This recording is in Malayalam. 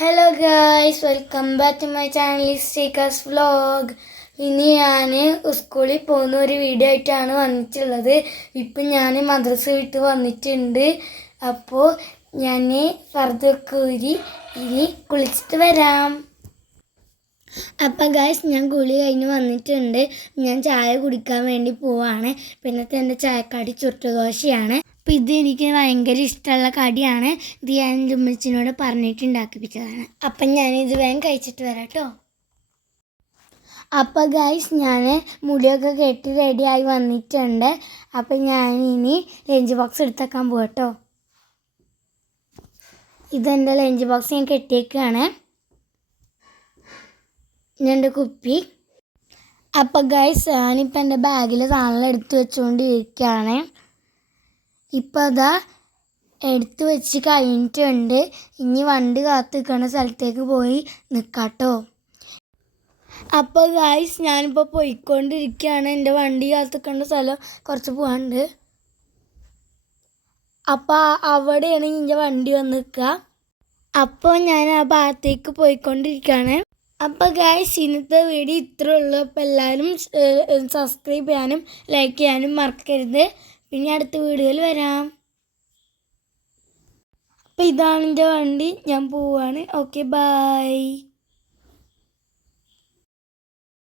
Hello guys welcome back to my channel stakers vlog ഇനി ഞാൻ സ്കൂളിൽ പോകുന്ന ഒരു വീഡിയോ ആയിട്ടാണ് വന്നിട്ടുള്ളത്. ഇപ്പം ഞാൻ മദ്രസ വിട്ട് വന്നിട്ടുണ്ട്. അപ്പോൾ ഞാൻ ഫർദൊക്കെ ഊരി ഇനി കുളിച്ചിട്ട് വരാം. അപ്പം ഗായ്സ് ഞാൻ കുളി കഴിഞ്ഞ് വന്നിട്ടുണ്ട്. ഞാൻ ചായ കുടിക്കാൻ വേണ്ടി പോവാണ്. പിന്നത്തെ എന്റെ ചായക്കടി ചുട്ടുദോശയാണ്. അപ്പം ഇത് എനിക്ക് ഭയങ്കര ഇഷ്ടമുള്ള കടിയാണ്. ഇത് ഞാൻ ജുമ്മച്ചിനോട് പറഞ്ഞിട്ട് ഉണ്ടാക്കിപ്പിച്ചതാണ്. അപ്പം ഞാനിത് വേഗം കഴിച്ചിട്ട് വരാം കേട്ടോ. അപ്പം ഗൈസ് ഞാൻ മുടിയൊക്കെ കെട്ടി റെഡിയായി വന്നിട്ടുണ്ട്. അപ്പം ഞാൻ ഇനി ലഞ്ച് ബോക്സ് എടുത്തേക്കാൻ പോകട്ടോ ഇതെന്റെ ലഞ്ച് ബോക്സ് ഞാൻ കെട്ടിയേക്കാണ്. രണ്ട് കുപ്പി. അപ്പം ഗൈസ് ഞാനിപ്പോൾ എന്റെ ബാഗിൽ സാധനം എടുത്ത് വെച്ചുകൊണ്ടിരിക്കുകയാണ് ഇപ്പം അതാ എടുത്തു വെച്ച് കഴിഞ്ഞിട്ടുണ്ട്. ഇനി വണ്ടി കാത്തു നിൽക്കുന്ന സ്ഥലത്തേക്ക് പോയി നിൽക്കാട്ടോ അപ്പോൾ ഗായ്സ് ഞാനിപ്പോൾ പോയിക്കൊണ്ടിരിക്കുകയാണ്. എന്റെ വണ്ടി കാത്തു നിൽക്കേണ്ട സ്ഥലം കുറച്ച് പോകാനുണ്ട് അപ്പോൾ അവിടെയാണ് എന്റെ വണ്ടി വന്ന് നിൽക്കുക. അപ്പോൾ ഞാൻ ആ ഭാഗത്തേക്ക് പോയിക്കൊണ്ടിരിക്കുകയാണ്. അപ്പോൾ ഗായ്സ് ഇന്നത്തെ വീഡിയോ ഇത്രേ ഉള്ളൂ. അപ്പോൾ എല്ലാവരും സബ്സ്ക്രൈബ് ചെയ്യാനും ലൈക്ക് ചെയ്യാനും മറക്കരുത്. പിന്നെ അടുത്ത വീഡിയോയിൽ വരാം. അപ്പോൾ ഇതാണ് എന്റെ വണ്ടി. ഞാൻ പോവാണ്. Okay bye